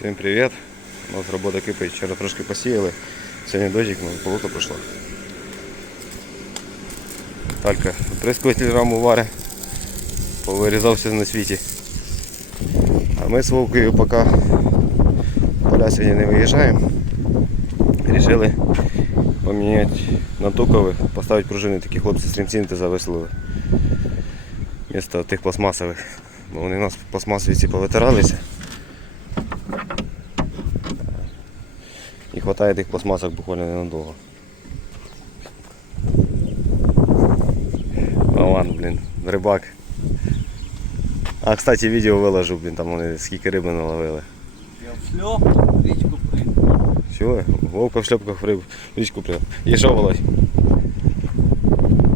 Всім привіт! У нас робота кипить, вчора трошки посіяли, сьогодні дощик, полото пройшло. Талька оприскуватель раму варить, повирізав все на світі. А ми з Вовкою поки поля сьогодні не виїжджаємо. Рішили поміняти на тукові, поставити пружини, такі хлопці з ремцінти завеслили. Вместо тих пластмасових, бо вони у нас пластмасові ці повитиралися. І хватає тих пластмасок буквально ненадовго. Ладно, блін, рибак. А, кстати, відео виложу, блін, там вони скільки риби наловили. Я в шльопках в річку прийду. Чого? Вовка в шльопках в річку прийняв. І що, Володь?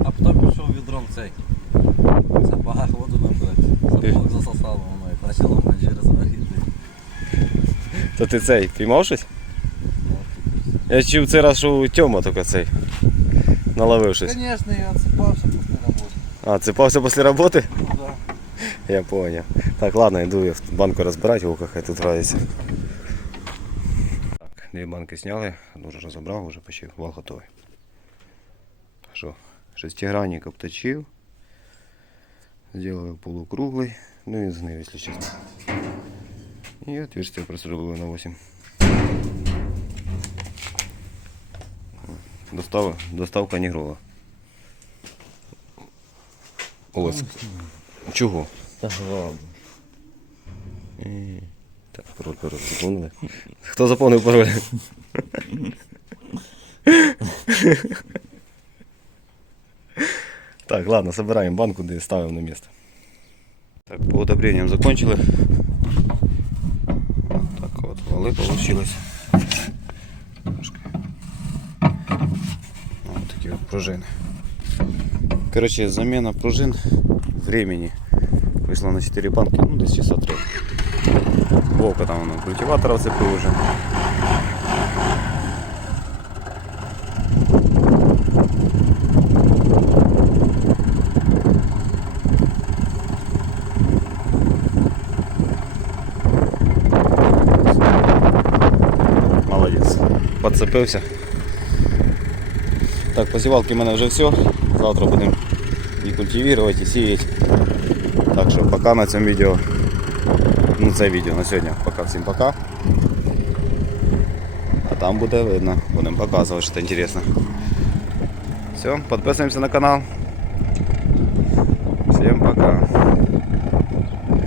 А потім пішов відром цей. Запагав воду набрати. Запах засосало воно і почало через вагіти. То ти цей, піймав щось? Я чув цей раз, що у Тьома тільки цей наловив щось. Звісно, я отсипався після роботи. А, цепався після роботи? Да. Я понял. Так, ладно, йду я банку розбирати, Вовка хай тут грається. Так, дві банки зняли, одну вже розібрав, вже почти вал готовий. Що, шестигранник обточив. Сделаю полукруглый, ну и згнив, если честно. И отверстие просрубил на 8. Доставка не грола. Ось. Чого? Так, ладно. Так, пароль заповнили. Хто заповнив пароль? Так, ладно, собираем банку, да и ставим на место. Так, по удобрениям закончили. Так вот, валы получилось. Вот такие вот пружины. Короче, замена пружин времени вышла на 4 банки, ну, десь часа 3. Вовка там он культиватора вцепив уже. Молодець. Подцепився. Так, посівалки в мене вже все. Завтра будемо і культивувати, і сіяти. Так що пока на цьому відео. Ну, це відео на сьогодні. Пока, всім пока. А там буде видно. Будемо показувати, що це інтересно. Все, підписуємося на канал. Всім пока.